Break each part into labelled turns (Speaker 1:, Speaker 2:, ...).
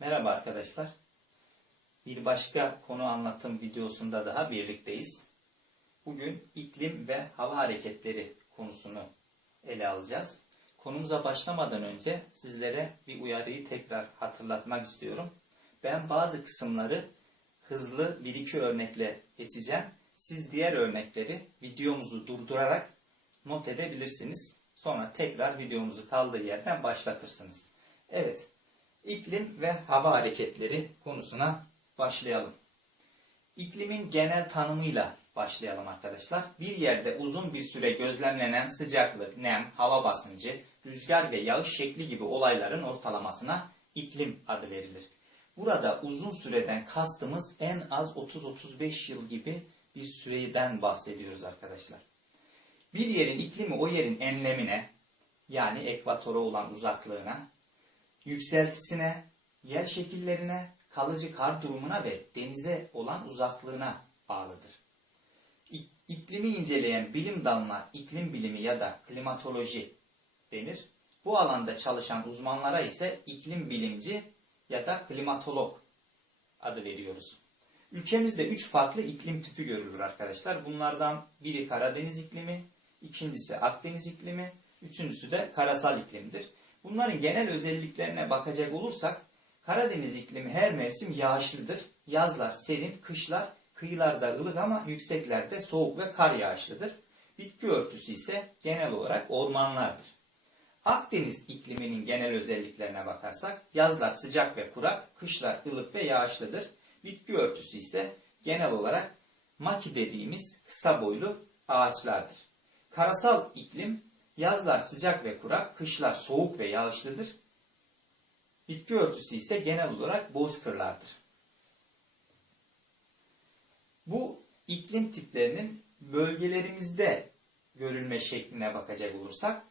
Speaker 1: Merhaba arkadaşlar. Bir başka konu anlatım videosunda daha birlikteyiz. Bugün iklim ve hava hareketleri konusunu ele alacağız. Konumuza başlamadan önce sizlere bir uyarıyı tekrar hatırlatmak istiyorum. Ben bazı kısımları hızlı bir iki örnekle geçeceğim. Siz diğer örnekleri videomuzu durdurarak not edebilirsiniz. Sonra tekrar videomuzu kaldığı yerden başlatırsınız. Evet, iklim ve hava hareketleri konusuna başlayalım. İklimin genel tanımıyla başlayalım arkadaşlar. Bir yerde uzun bir süre gözlemlenen sıcaklık, nem, hava basıncı, rüzgar ve yağış şekli gibi olayların ortalamasına iklim adı verilir. Burada uzun süreden kastımız en az 30-35 yıl gibi bir süreden bahsediyoruz arkadaşlar. Bir yerin iklimi o yerin enlemine yani ekvatora olan uzaklığına, yükseltisine, yer şekillerine, kalıcı kar durumuna ve denize olan uzaklığına bağlıdır. İklimi inceleyen bilim dalına iklim bilimi ya da klimatoloji denir. Bu alanda çalışan uzmanlara ise iklim bilimci ya da klimatolog adı veriyoruz. Ülkemizde üç farklı iklim tipi görülür arkadaşlar. Bunlardan biri Karadeniz iklimi, ikincisi Akdeniz iklimi, üçüncüsü de karasal iklimdir. Bunların genel özelliklerine bakacak olursak Karadeniz iklimi her mevsim yağışlıdır. Yazlar serin, kışlar kıyılarda ılık ama yükseklerde soğuk ve kar yağışlıdır. Bitki örtüsü ise genel olarak ormanlardır. Akdeniz ikliminin genel özelliklerine bakarsak yazlar sıcak ve kurak, kışlar ılık ve yağışlıdır. Bitki örtüsü ise genel olarak maki dediğimiz kısa boylu ağaçlardır. Karasal iklim yazlar sıcak ve kurak, kışlar soğuk ve yağışlıdır. Bitki örtüsü ise genel olarak bozkırlardır. Bu iklim tiplerinin bölgelerimizde görülme şekline bakacak olursak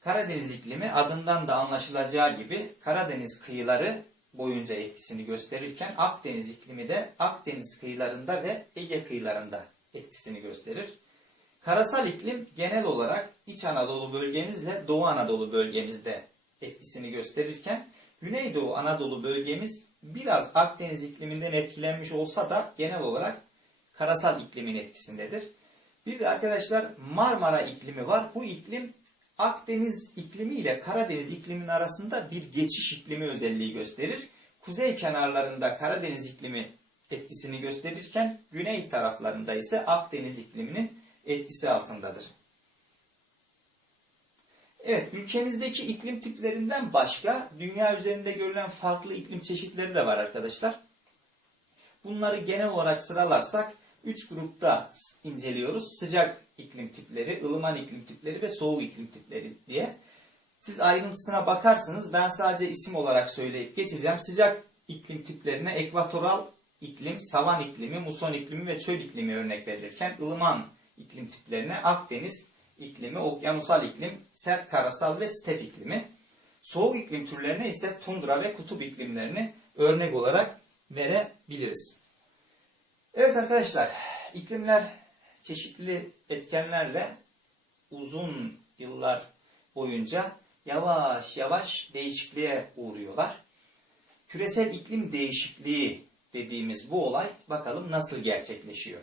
Speaker 1: Karadeniz iklimi adından da anlaşılacağı gibi Karadeniz kıyıları boyunca etkisini gösterirken Akdeniz iklimi de Akdeniz kıyılarında ve Ege kıyılarında etkisini gösterir. Karasal iklim genel olarak İç Anadolu bölgemizle Doğu Anadolu bölgemizde etkisini gösterirken Güneydoğu Anadolu bölgemiz biraz Akdeniz ikliminden etkilenmiş olsa da genel olarak karasal iklimin etkisindedir. Bir de arkadaşlar Marmara iklimi var. Bu iklim Akdeniz iklimi ile Karadeniz ikliminin arasında bir geçiş iklimi özelliği gösterir. Kuzey kenarlarında Karadeniz iklimi etkisini gösterirken güney taraflarında ise Akdeniz ikliminin etkisi altındadır. Evet, ülkemizdeki iklim tiplerinden başka dünya üzerinde görülen farklı iklim çeşitleri de var arkadaşlar. Bunları genel olarak sıralarsak 3 grupta inceliyoruz. Sıcak iklim tipleri, ılıman iklim tipleri ve soğuk iklim tipleri diye. Siz ayrıntısına bakarsınız. Ben sadece isim olarak söyleyip geçeceğim. Sıcak iklim tiplerine ekvatoral iklim, savan iklimi, muson iklimi ve çöl iklimi örnek verilirken ılıman iklim tiplerine Akdeniz iklimi, okyanusal iklim, sert karasal ve step iklimi. Soğuk iklim türlerine ise tundra ve kutup iklimlerini örnek olarak verebiliriz. Evet arkadaşlar, iklimler çeşitli etkenlerle uzun yıllar boyunca yavaş yavaş değişikliğe uğruyorlar. Küresel iklim değişikliği dediğimiz bu olay bakalım nasıl gerçekleşiyor.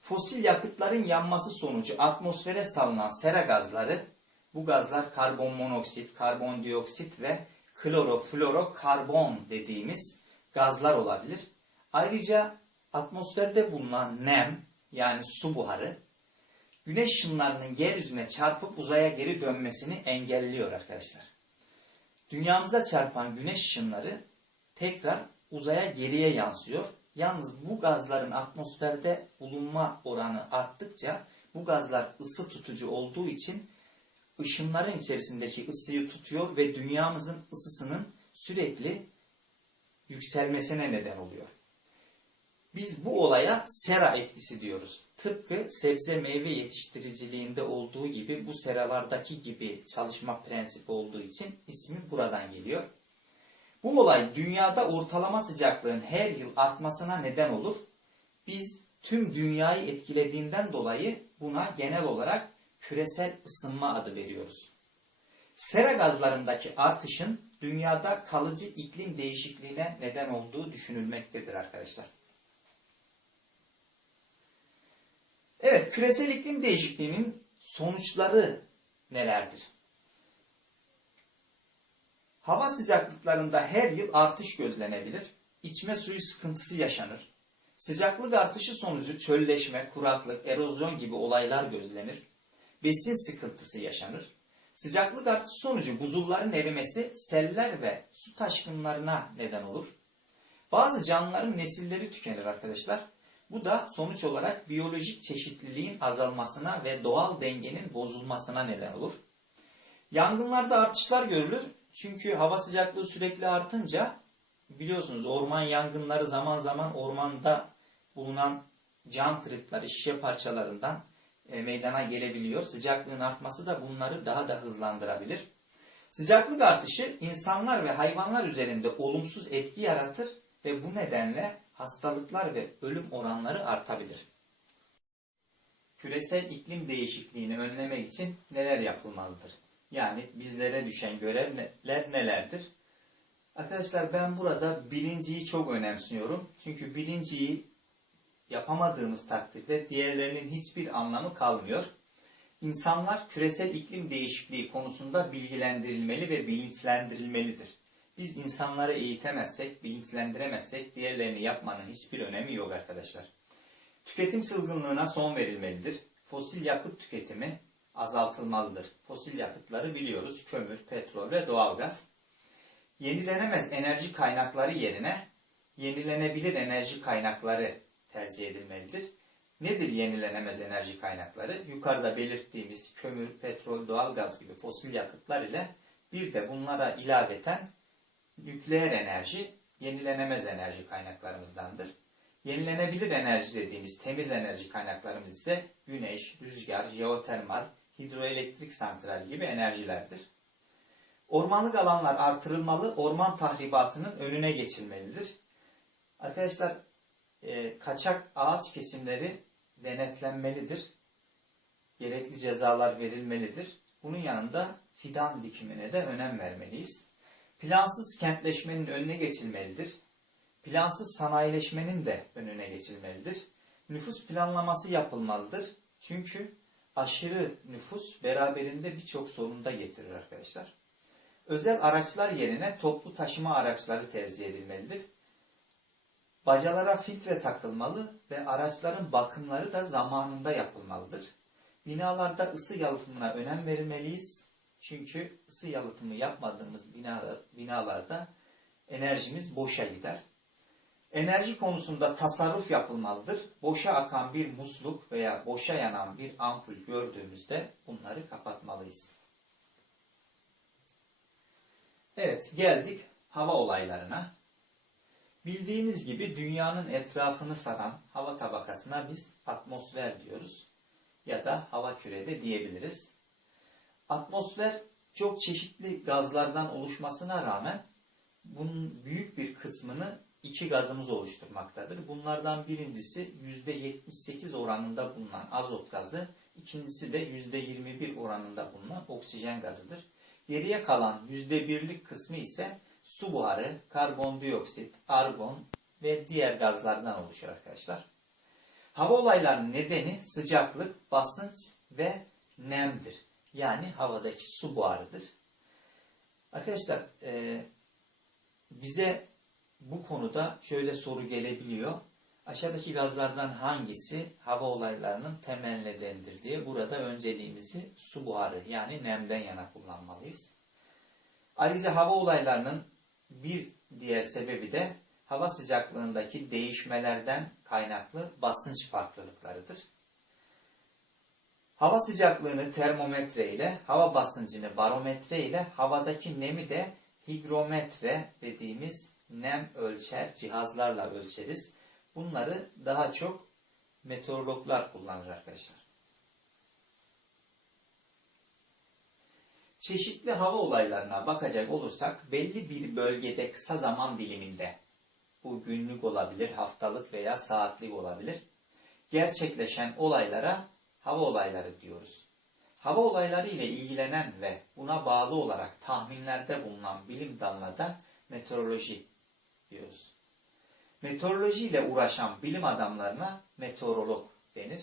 Speaker 1: Fosil yakıtların yanması sonucu atmosfere salınan sera gazları, bu gazlar karbon monoksit, karbondioksit ve kloroflorokarbon dediğimiz gazlar olabilir. Ayrıca atmosferde bulunan nem yani su buharı güneş ışınlarının yeryüzüne çarpıp uzaya geri dönmesini engelliyor arkadaşlar. Dünyamıza çarpan güneş ışınları tekrar uzaya geriye yansıyor. Yalnız bu gazların atmosferde bulunma oranı arttıkça bu gazlar ısı tutucu olduğu için ışınların içerisindeki ısıyı tutuyor ve dünyamızın ısısının sürekli yükselmesine neden oluyor. Biz bu olaya sera etkisi diyoruz. Tıpkı sebze meyve yetiştiriciliğinde olduğu gibi bu seralardaki gibi çalışma prensibi olduğu için ismi buradan geliyor. Bu olay dünyada ortalama sıcaklığın her yıl artmasına neden olur. Biz tüm dünyayı etkilediğinden dolayı buna genel olarak küresel ısınma adı veriyoruz. Sera gazlarındaki artışın dünyada kalıcı iklim değişikliğine neden olduğu düşünülmektedir arkadaşlar. Evet, küresel iklim değişikliğinin sonuçları nelerdir? Hava sıcaklıklarında her yıl artış gözlenebilir. İçme suyu sıkıntısı yaşanır. Sıcaklık artışı sonucu çölleşme, kuraklık, erozyon gibi olaylar gözlenir. Besin sıkıntısı yaşanır. Sıcaklık artışı sonucu buzulların erimesi seller ve su taşkınlarına neden olur. Bazı canlıların nesilleri tükenir arkadaşlar. Bu da sonuç olarak biyolojik çeşitliliğin azalmasına ve doğal dengenin bozulmasına neden olur. Yangınlarda artışlar görülür. Çünkü hava sıcaklığı sürekli artınca biliyorsunuz orman yangınları zaman zaman ormanda bulunan cam kırıkları, şişe parçalarından e, meydana gelebiliyor. Sıcaklığın artması da bunları daha da hızlandırabilir. Sıcaklık artışı insanlar ve hayvanlar üzerinde olumsuz etki yaratır ve bu nedenle hastalıklar ve ölüm oranları artabilir. Küresel iklim değişikliğini önlemek için neler yapılmalıdır? Yani bizlere düşen görevler nelerdir? Arkadaşlar ben burada bilinciyi çok önemsiyorum. Çünkü bilinciyi yapamadığımız takdirde diğerlerinin hiçbir anlamı kalmıyor. İnsanlar küresel iklim değişikliği konusunda bilgilendirilmeli ve bilinçlendirilmelidir. Biz insanları eğitemezsek, bilinçlendiremezsek diğerlerini yapmanın hiçbir önemi yok arkadaşlar. Tüketim çılgınlığına son verilmelidir. Fosil yakıt tüketimi azaltılmalıdır. Fosil yakıtları biliyoruz kömür, petrol ve doğalgaz. Yenilenemez enerji kaynakları yerine yenilenebilir enerji kaynakları tercih edilmelidir. Nedir yenilenemez enerji kaynakları? Yukarıda belirttiğimiz kömür, petrol, doğalgaz gibi fosil yakıtlar ile bir de bunlara ilaveten nükleer enerji yenilenemez enerji kaynaklarımızdandır. Yenilenebilir enerji dediğimiz temiz enerji kaynaklarımız ise güneş, rüzgar, jeotermal, hidroelektrik santral gibi enerjilerdir. Ormanlık alanlar artırılmalı, orman tahribatının önüne geçilmelidir. Arkadaşlar e, kaçak ağaç kesimleri denetlenmelidir. Gerekli cezalar verilmelidir. Bunun yanında fidan dikimine de önem vermeliyiz. Plansız kentleşmenin önüne geçilmelidir. Plansız sanayileşmenin de önüne geçilmelidir. Nüfus planlaması yapılmalıdır. Çünkü aşırı nüfus beraberinde birçok sorun da getirir arkadaşlar. Özel araçlar yerine toplu taşıma araçları tercih edilmelidir. Bacalara filtre takılmalı ve araçların bakımları da zamanında yapılmalıdır. Binalarda ısı yalıtımına önem vermeliyiz. Çünkü ısı yalıtımı yapmadığımız binalar, binalarda enerjimiz boşa gider. Enerji konusunda tasarruf yapılmalıdır. Boşa akan bir musluk veya boşa yanan bir ampul gördüğümüzde bunları kapatmalıyız. Evet geldik hava olaylarına. Bildiğiniz gibi dünyanın etrafını saran hava tabakasına biz atmosfer diyoruz ya da hava kürede diyebiliriz. Atmosfer çok çeşitli gazlardan oluşmasına rağmen bunun büyük bir kısmını iki gazımız oluşturmaktadır. Bunlardan birincisi %78 oranında bulunan azot gazı, ikincisi de %21 oranında bulunan oksijen gazıdır. Geriye kalan %1'lik kısmı ise su buharı, karbondioksit, argon ve diğer gazlardan oluşur arkadaşlar. Hava olaylarının nedeni sıcaklık, basınç ve nemdir. Yani havadaki su buharıdır. Arkadaşlar e, bize bu konuda şöyle soru gelebiliyor. Aşağıdaki gazlardan hangisi hava olaylarının temel diye burada önceliğimizi su buharı yani nemden yana kullanmalıyız. Ayrıca hava olaylarının bir diğer sebebi de hava sıcaklığındaki değişmelerden kaynaklı basınç farklılıklarıdır. Hava sıcaklığını termometre ile, hava basıncını barometre ile, havadaki nemi de higrometre dediğimiz nem ölçer cihazlarla ölçeriz. Bunları daha çok meteorologlar kullanır arkadaşlar. Çeşitli hava olaylarına bakacak olursak belli bir bölgede kısa zaman diliminde bu günlük olabilir, haftalık veya saatlik olabilir. Gerçekleşen olaylara hava olayları diyoruz. Hava olayları ile ilgilenen ve buna bağlı olarak tahminlerde bulunan bilim dalına da meteoroloji diyoruz. Meteoroloji ile uğraşan bilim adamlarına meteorolog denir.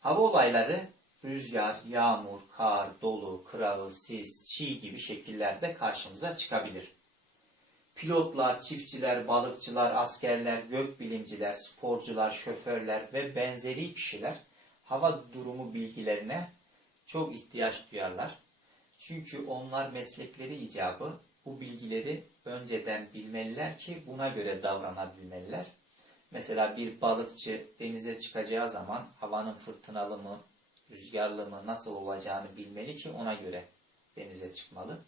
Speaker 1: Hava olayları rüzgar, yağmur, kar, dolu, kırağıl, sis, çiğ gibi şekillerde karşımıza çıkabilir. Pilotlar, çiftçiler, balıkçılar, askerler, gökbilimciler, sporcular, şoförler ve benzeri kişiler hava durumu bilgilerine çok ihtiyaç duyarlar. Çünkü onlar meslekleri icabı bu bilgileri önceden bilmeliler ki buna göre davranabilmeliler. Mesela bir balıkçı denize çıkacağı zaman havanın fırtınalı mı, rüzgarlı mı, nasıl olacağını bilmeli ki ona göre denize çıkmalı.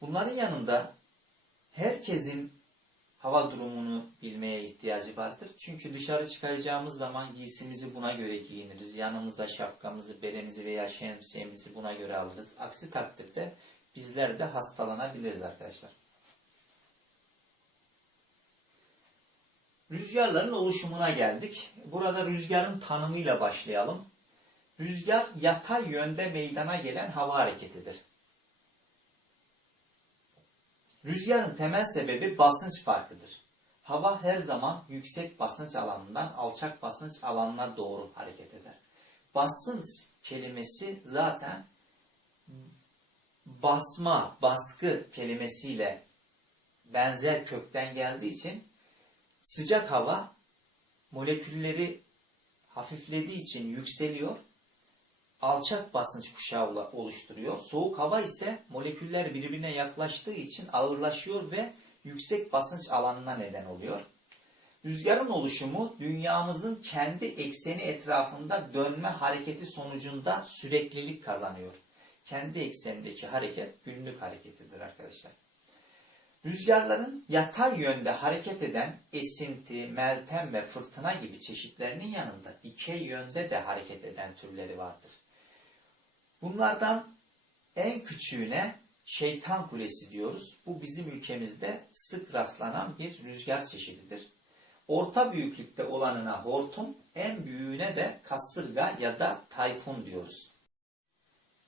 Speaker 1: Bunların yanında herkesin hava durumunu bilmeye ihtiyacı vardır. Çünkü dışarı çıkacağımız zaman giysimizi buna göre giyiniriz. Yanımıza şapkamızı, beremizi veya şemsiyemizi buna göre alırız. Aksi takdirde bizler de hastalanabiliriz arkadaşlar. Rüzgarların oluşumuna geldik. Burada rüzgarın tanımıyla başlayalım. Rüzgar yatay yönde meydana gelen hava hareketidir. Rüzgarın temel sebebi basınç farkıdır. Hava her zaman yüksek basınç alanından alçak basınç alanına doğru hareket eder. Basınç kelimesi zaten basma, baskı kelimesiyle benzer kökten geldiği için sıcak hava molekülleri hafiflediği için yükseliyor. Alçak basınç kuşağı oluşturuyor. Soğuk hava ise moleküller birbirine yaklaştığı için ağırlaşıyor ve yüksek basınç alanına neden oluyor. Rüzgarın oluşumu dünyamızın kendi ekseni etrafında dönme hareketi sonucunda süreklilik kazanıyor. Kendi eksenindeki hareket günlük hareketidir arkadaşlar. Rüzgarların yatay yönde hareket eden esinti, meltem ve fırtına gibi çeşitlerinin yanında dikey yönde de hareket eden türleri vardır. Bunlardan en küçüğüne şeytan kulesi diyoruz. Bu bizim ülkemizde sık rastlanan bir rüzgar çeşididir. Orta büyüklükte olanına hortum, en büyüğüne de kasırga ya da tayfun diyoruz.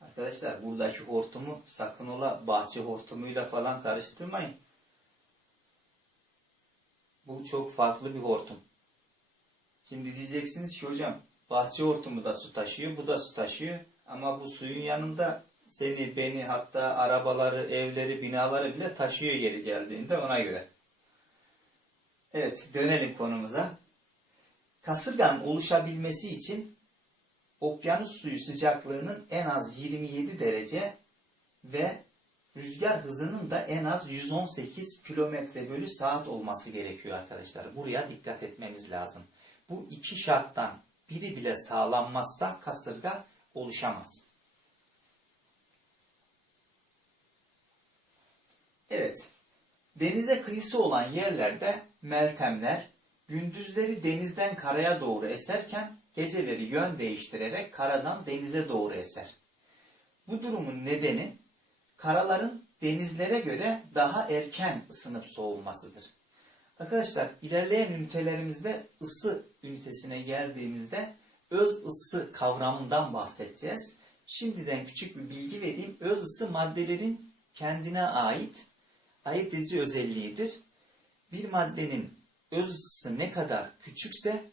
Speaker 1: Arkadaşlar buradaki hortumu sakın ola bahçe hortumuyla falan karıştırmayın. Bu çok farklı bir hortum. Şimdi diyeceksiniz ki hocam bahçe hortumu da su taşıyor, bu da su taşıyor. Ama bu suyun yanında seni, beni hatta arabaları, evleri, binaları bile taşıyor geri geldiğinde ona göre. Evet dönelim konumuza. Kasırganın oluşabilmesi için okyanus suyu sıcaklığının en az 27 derece ve rüzgar hızının da en az 118 kilometre bölü saat olması gerekiyor arkadaşlar. Buraya dikkat etmemiz lazım. Bu iki şarttan biri bile sağlanmazsa kasırga oluşamaz. Evet, denize kıyısı olan yerlerde meltemler gündüzleri denizden karaya doğru eserken geceleri yön değiştirerek karadan denize doğru eser. Bu durumun nedeni karaların denizlere göre daha erken ısınıp soğumasıdır. Arkadaşlar ilerleyen ünitelerimizde ısı ünitesine geldiğimizde öz ısı kavramından bahsedeceğiz. Şimdiden küçük bir bilgi vereyim. Öz ısı maddelerin kendine ait ayırt edici özelliğidir. Bir maddenin öz ısısı ne kadar küçükse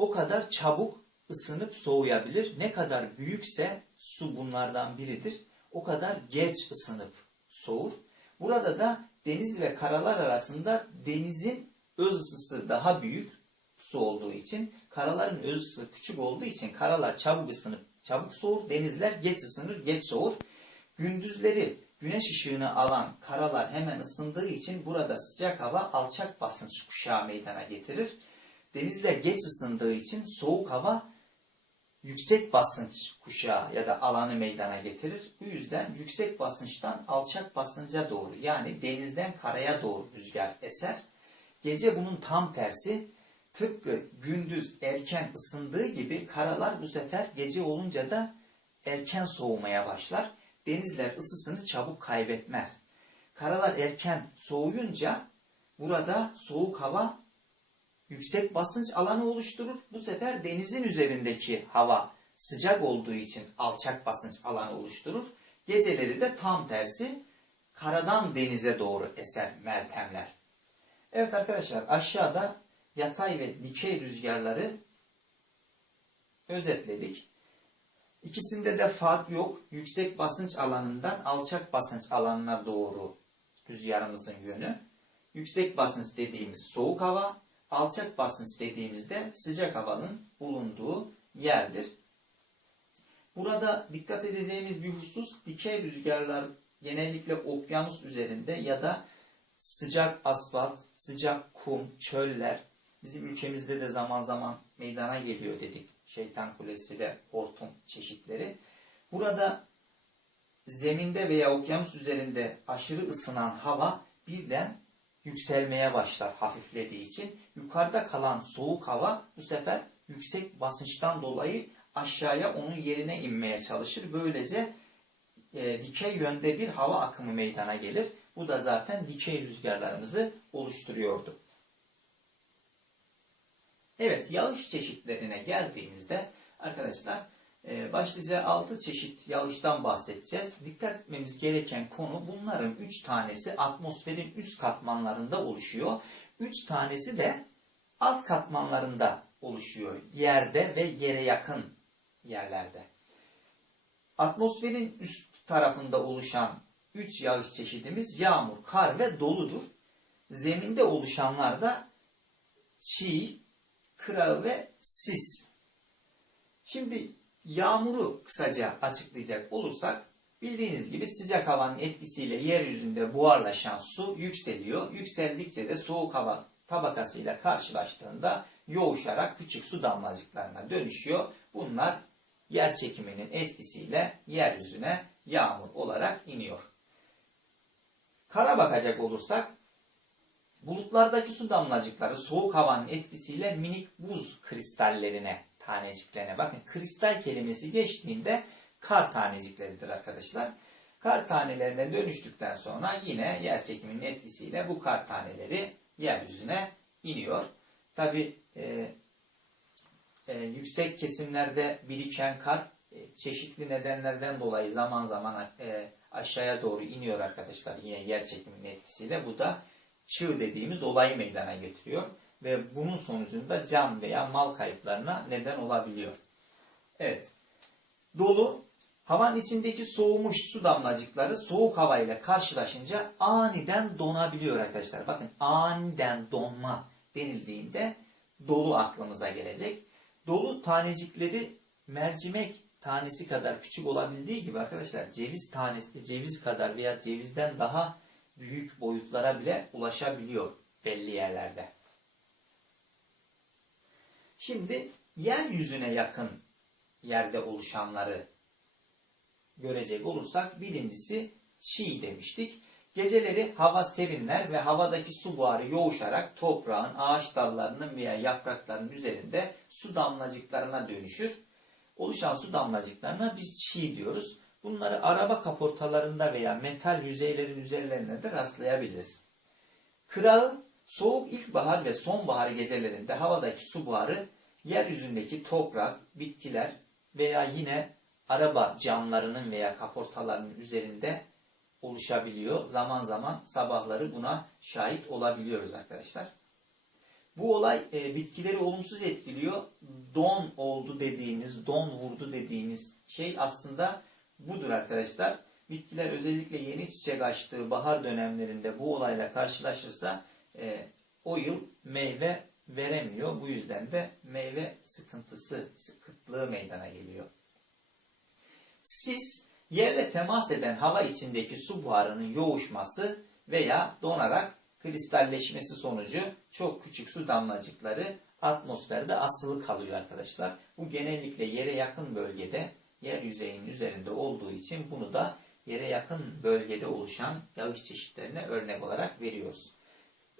Speaker 1: o kadar çabuk ısınıp soğuyabilir. Ne kadar büyükse su bunlardan biridir. O kadar geç ısınıp soğur. Burada da deniz ve karalar arasında denizin öz ısısı daha büyük su olduğu için karaların öz ısı küçük olduğu için karalar çabuk ısınıp çabuk soğur. Denizler geç ısınır, geç soğur. Gündüzleri güneş ışığını alan karalar hemen ısındığı için burada sıcak hava alçak basınç kuşağı meydana getirir. Denizler geç ısındığı için soğuk hava yüksek basınç kuşağı ya da alanı meydana getirir. Bu yüzden yüksek basınçtan alçak basınca doğru yani denizden karaya doğru rüzgar eser. Gece bunun tam tersi tıpkı gündüz erken ısındığı gibi karalar bu sefer gece olunca da erken soğumaya başlar. Denizler ısısını çabuk kaybetmez. Karalar erken soğuyunca burada soğuk hava yüksek basınç alanı oluşturur. Bu sefer denizin üzerindeki hava sıcak olduğu için alçak basınç alanı oluşturur. Geceleri de tam tersi karadan denize doğru eser meltemler. Evet arkadaşlar aşağıda yatay ve dikey rüzgarları özetledik. İkisinde de fark yok. Yüksek basınç alanından alçak basınç alanına doğru rüzgarımızın yönü. Yüksek basınç dediğimiz soğuk hava, alçak basınç dediğimizde sıcak havanın bulunduğu yerdir. Burada dikkat edeceğimiz bir husus dikey rüzgarlar genellikle okyanus üzerinde ya da sıcak asfalt, sıcak kum, çöller bizim ülkemizde de zaman zaman meydana geliyor dedik. Şeytan kulesi ve hortum çeşitleri. Burada zeminde veya okyanus üzerinde aşırı ısınan hava birden yükselmeye başlar hafiflediği için. Yukarıda kalan soğuk hava bu sefer yüksek basınçtan dolayı aşağıya onun yerine inmeye çalışır. Böylece e, dikey yönde bir hava akımı meydana gelir. Bu da zaten dikey rüzgarlarımızı oluşturuyordu. Evet, yağış çeşitlerine geldiğimizde arkadaşlar başlıca 6 çeşit yağıştan bahsedeceğiz. Dikkat etmemiz gereken konu bunların 3 tanesi atmosferin üst katmanlarında oluşuyor. 3 tanesi de alt katmanlarında oluşuyor. Yerde ve yere yakın yerlerde. Atmosferin üst tarafında oluşan 3 yağış çeşidimiz yağmur, kar ve doludur. Zeminde oluşanlar da çiğ, kırağı ve sis. Şimdi yağmuru kısaca açıklayacak olursak bildiğiniz gibi sıcak havanın etkisiyle yeryüzünde buharlaşan su yükseliyor. Yükseldikçe de soğuk hava tabakasıyla karşılaştığında yoğuşarak küçük su damlacıklarına dönüşüyor. Bunlar yer çekiminin etkisiyle yeryüzüne yağmur olarak iniyor. Kara bakacak olursak bulutlardaki su damlacıkları soğuk havanın etkisiyle minik buz kristallerine, taneciklerine. Bakın kristal kelimesi geçtiğinde kar tanecikleridir arkadaşlar. Kar tanelerine dönüştükten sonra yine yer çekiminin etkisiyle bu kar taneleri yeryüzüne iniyor. Tabi e, e, yüksek kesimlerde biriken kar e, çeşitli nedenlerden dolayı zaman zaman e, aşağıya doğru iniyor arkadaşlar yine yer çekiminin etkisiyle. Bu da çığ dediğimiz olayı meydana getiriyor ve bunun sonucunda can veya mal kayıplarına neden olabiliyor. Evet. Dolu havanın içindeki soğumuş su damlacıkları soğuk havayla karşılaşınca aniden donabiliyor arkadaşlar. Bakın aniden donma denildiğinde dolu aklımıza gelecek. Dolu tanecikleri mercimek tanesi kadar küçük olabildiği gibi arkadaşlar ceviz tanesi ceviz kadar veya cevizden daha büyük boyutlara bile ulaşabiliyor belli yerlerde. Şimdi yeryüzüne yakın yerde oluşanları görecek olursak birincisi çiğ demiştik. Geceleri hava serinler ve havadaki su buharı yoğuşarak toprağın, ağaç dallarının veya yaprakların üzerinde su damlacıklarına dönüşür. Oluşan su damlacıklarına biz çiğ diyoruz. Bunları araba kaportalarında veya metal yüzeylerin üzerlerine de rastlayabiliriz. Kırağı soğuk ilkbahar ve sonbahar gecelerinde havadaki su buharı yeryüzündeki toprak, bitkiler veya yine araba camlarının veya kaportalarının üzerinde oluşabiliyor. Zaman zaman sabahları buna şahit olabiliyoruz arkadaşlar. Bu olay e, bitkileri olumsuz etkiliyor. Don oldu dediğimiz, don vurdu dediğimiz şey aslında budur arkadaşlar. Bitkiler özellikle yeni çiçek açtığı bahar dönemlerinde bu olayla karşılaşırsa e, o yıl meyve veremiyor. Bu yüzden de meyve sıkıntısı, sıkıntılığı meydana geliyor. Sis, yerle temas eden hava içindeki su buharının yoğuşması veya donarak kristalleşmesi sonucu çok küçük su damlacıkları atmosferde asılı kalıyor arkadaşlar. Bu genellikle yere yakın bölgede yer yüzeyinin üzerinde olduğu için bunu da yere yakın bölgede oluşan yağış çeşitlerine örnek olarak veriyoruz.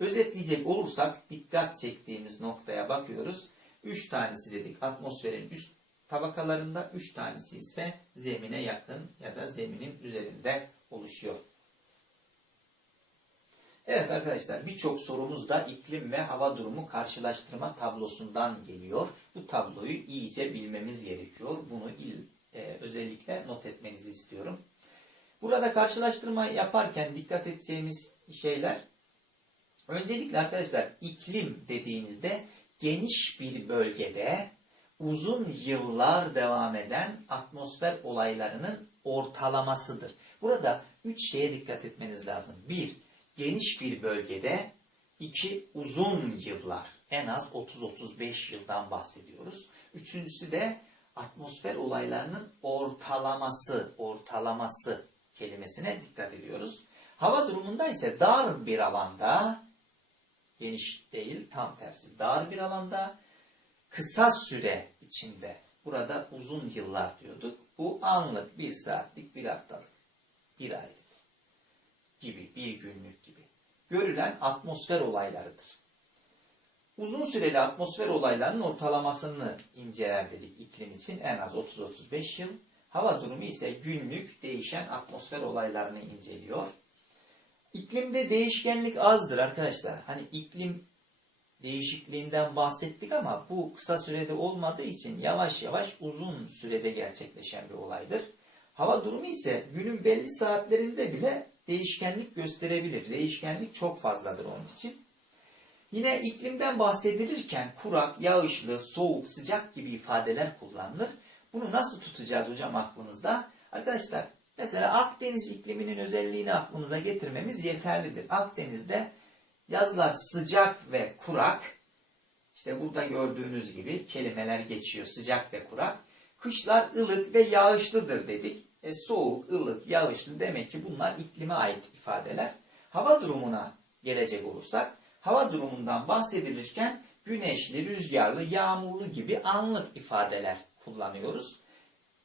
Speaker 1: Özetleyecek olursak dikkat çektiğimiz noktaya bakıyoruz. Üç tanesi dedik atmosferin üst tabakalarında, üç tanesi ise zemine yakın ya da zeminin üzerinde oluşuyor. Evet arkadaşlar birçok sorumuz da iklim ve hava durumu karşılaştırma tablosundan geliyor. Bu tabloyu iyice bilmemiz gerekiyor. Bunu il, e, özellikle not etmenizi istiyorum. Burada karşılaştırma yaparken dikkat edeceğimiz şeyler öncelikle arkadaşlar iklim dediğimizde geniş bir bölgede uzun yıllar devam eden atmosfer olaylarının ortalamasıdır. Burada üç şeye dikkat etmeniz lazım. Bir, geniş bir bölgede. iki uzun yıllar. En az 30-35 yıldan bahsediyoruz. Üçüncüsü de atmosfer olaylarının ortalaması, ortalaması kelimesine dikkat ediyoruz. Hava durumunda ise dar bir alanda, geniş değil tam tersi, dar bir alanda kısa süre içinde, burada uzun yıllar diyorduk. Bu anlık, bir saatlik, bir haftalık, bir aylık gibi, bir günlük gibi görülen atmosfer olaylarıdır. Uzun süreli atmosfer olaylarının ortalamasını inceler dedik iklim için en az 30-35 yıl. Hava durumu ise günlük değişen atmosfer olaylarını inceliyor. İklimde değişkenlik azdır arkadaşlar. Hani iklim değişikliğinden bahsettik ama bu kısa sürede olmadığı için yavaş yavaş uzun sürede gerçekleşen bir olaydır. Hava durumu ise günün belli saatlerinde bile değişkenlik gösterebilir. Değişkenlik çok fazladır onun için. Yine iklimden bahsedilirken kurak, yağışlı, soğuk, sıcak gibi ifadeler kullanılır. Bunu nasıl tutacağız hocam aklımızda? Arkadaşlar mesela Akdeniz ikliminin özelliğini aklımıza getirmemiz yeterlidir. Akdeniz'de yazlar sıcak ve kurak. İşte burada gördüğünüz gibi kelimeler geçiyor sıcak ve kurak. Kışlar ılık ve yağışlıdır dedik. E, soğuk, ılık, yağışlı demek ki bunlar iklime ait ifadeler. Hava durumuna gelecek olursak hava durumundan bahsedilirken güneşli, rüzgarlı, yağmurlu gibi anlık ifadeler kullanıyoruz.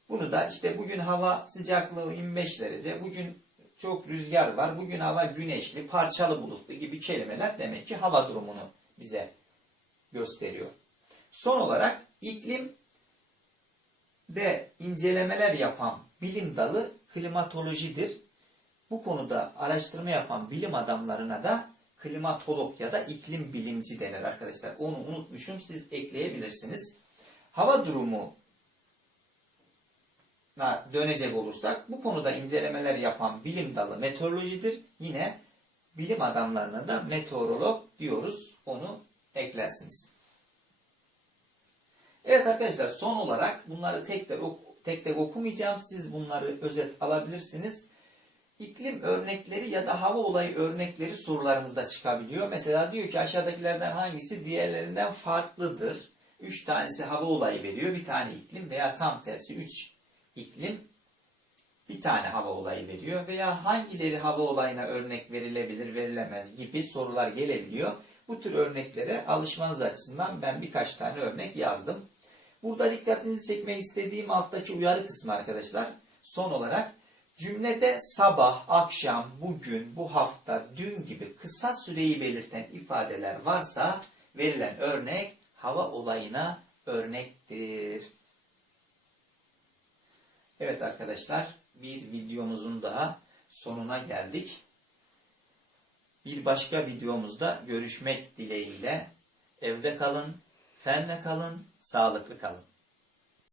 Speaker 1: Bunu da işte bugün hava sıcaklığı 25 derece, bugün çok rüzgar var, bugün hava güneşli, parçalı bulutlu gibi kelimeler demek ki hava durumunu bize gösteriyor. Son olarak iklim de incelemeler yapan bilim dalı klimatolojidir. Bu konuda araştırma yapan bilim adamlarına da klimatolog ya da iklim bilimci denir arkadaşlar. Onu unutmuşum siz ekleyebilirsiniz. Hava durumu dönecek olursak bu konuda incelemeler yapan bilim dalı meteorolojidir. Yine bilim adamlarına da meteorolog diyoruz. Onu eklersiniz. Evet arkadaşlar son olarak bunları tek tek, tek tek okumayacağım. Siz bunları özet alabilirsiniz. İklim örnekleri ya da hava olayı örnekleri sorularımızda çıkabiliyor. Mesela diyor ki aşağıdakilerden hangisi diğerlerinden farklıdır? Üç tanesi hava olayı veriyor. Bir tane iklim veya tam tersi üç iklim bir tane hava olayı veriyor. Veya hangileri hava olayına örnek verilebilir, verilemez gibi sorular gelebiliyor. Bu tür örneklere alışmanız açısından ben birkaç tane örnek yazdım. Burada dikkatinizi çekmek istediğim alttaki uyarı kısmı arkadaşlar. Son olarak cümlede sabah, akşam, bugün, bu hafta, dün gibi kısa süreyi belirten ifadeler varsa verilen örnek hava olayına örnektir. Evet arkadaşlar bir videomuzun daha sonuna geldik. Bir başka videomuzda görüşmek dileğiyle evde kalın, fenle kalın, sağlıklı kalın.